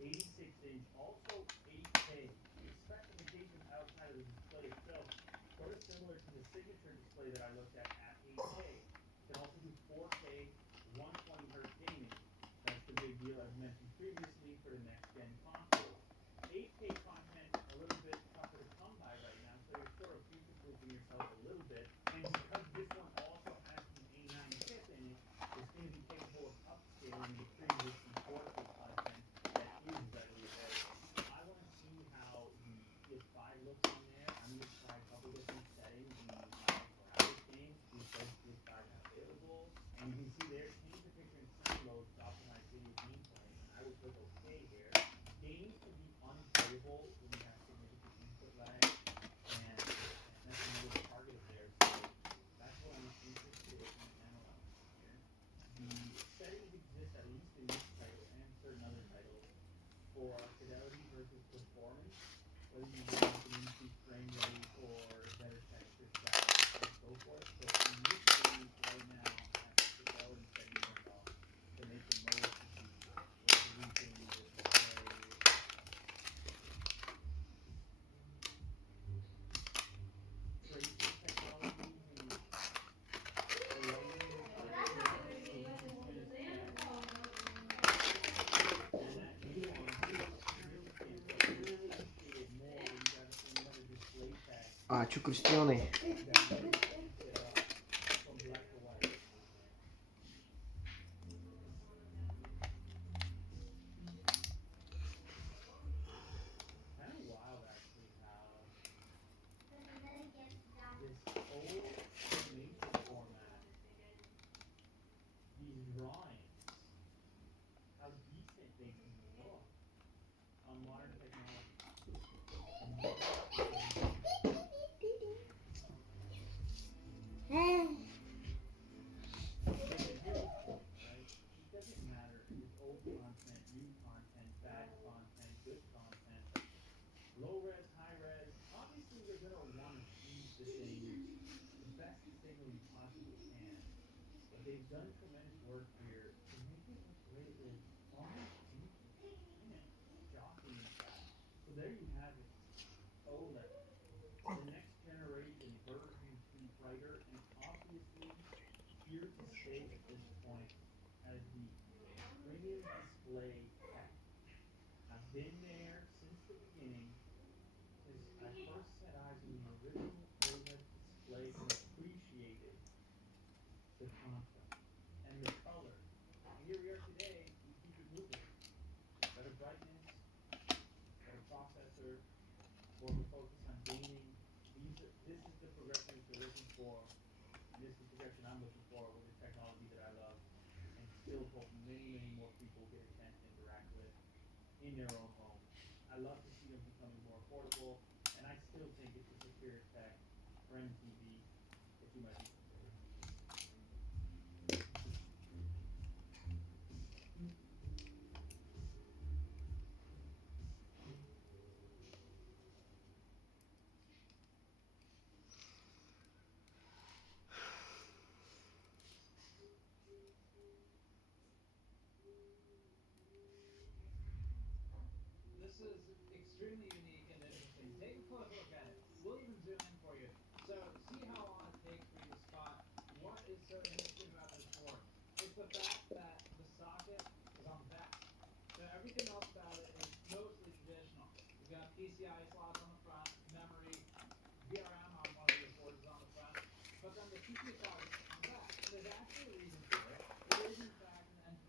86-inch, also 8K. The specifications outside of the display itself, sort of similar to the signature display that I looked at 8K. It can also do 4K, 120 hertz gaming. That's the big deal, as mentioned previously, for the next gen consoles. 8K content a little bit tougher to come by right now, so you're sort of future-proofing yourself a little bit. And because this one also has the A9 chip in it, it's going to be capable of upscaling the pre-existing 4K content that is readily available. I want to see how the PS5 looks on there. I'm going to try a couple different settings in the Miles Morales game to see if both PS5 are available. And you can see there, change the picture and sound modes to optimize video gameplay. And I will click OK here. Games can be unplayable when you have significant input lag, and that's another target of theirs. So that's what I'm interested in analyzing here. The settings exist, at least in this title and certain other titles, for fidelity versus performance, whether you want an increased frame rate or better texture shadows and so forth. So in this game right now, I have the fidelity setting turned off to make the most of the resolution, the display, tracing technologies and the lighting resolution is kept, and that nuance really can't get appreciated more when you have a display tag Ah, c'ho questione. that really amps it up from black to white. Kind of wild actually how this old animation format, these drawings, how decent they can look on modern technology. And this is amazing. But here's the point, right? It doesn't matter if it's old content, new content, bad content, good content, low res, high res. Obviously, you're gonna want to feed the thing the best signal you possibly can. But they've done tremendous work here to make it look great with almost anything. And it's shocking, in fact. So there you have it. OLED, the next generation version 2 brighter, and obviously here to stay at this point as the premium display tech. I've been there since the beginning, because I first set eyes on the original OLED display and appreciated the contrast and the color. And here we are today, we keep it moving. Better brightness, better processor, more of a focus on gaming. This is the progression that you're looking for, and this is the progression I'm looking for with the technology that I love, and still hope many, many more people get a chance to interact with in their own homes. I love to see them becoming more affordable, and I still think it's a superior tech for any TV that you might be considering. This is extremely unique and interesting. Take a close look at it. We'll even zoom in for you. So see how long it takes for you to spot what is so interesting about this board. It's the fact that the socket is on the back. So everything else about it is mostly traditional. You've got PCI slots on the front, memory, VRM on one of your boards is on the front, but then the CPU slot is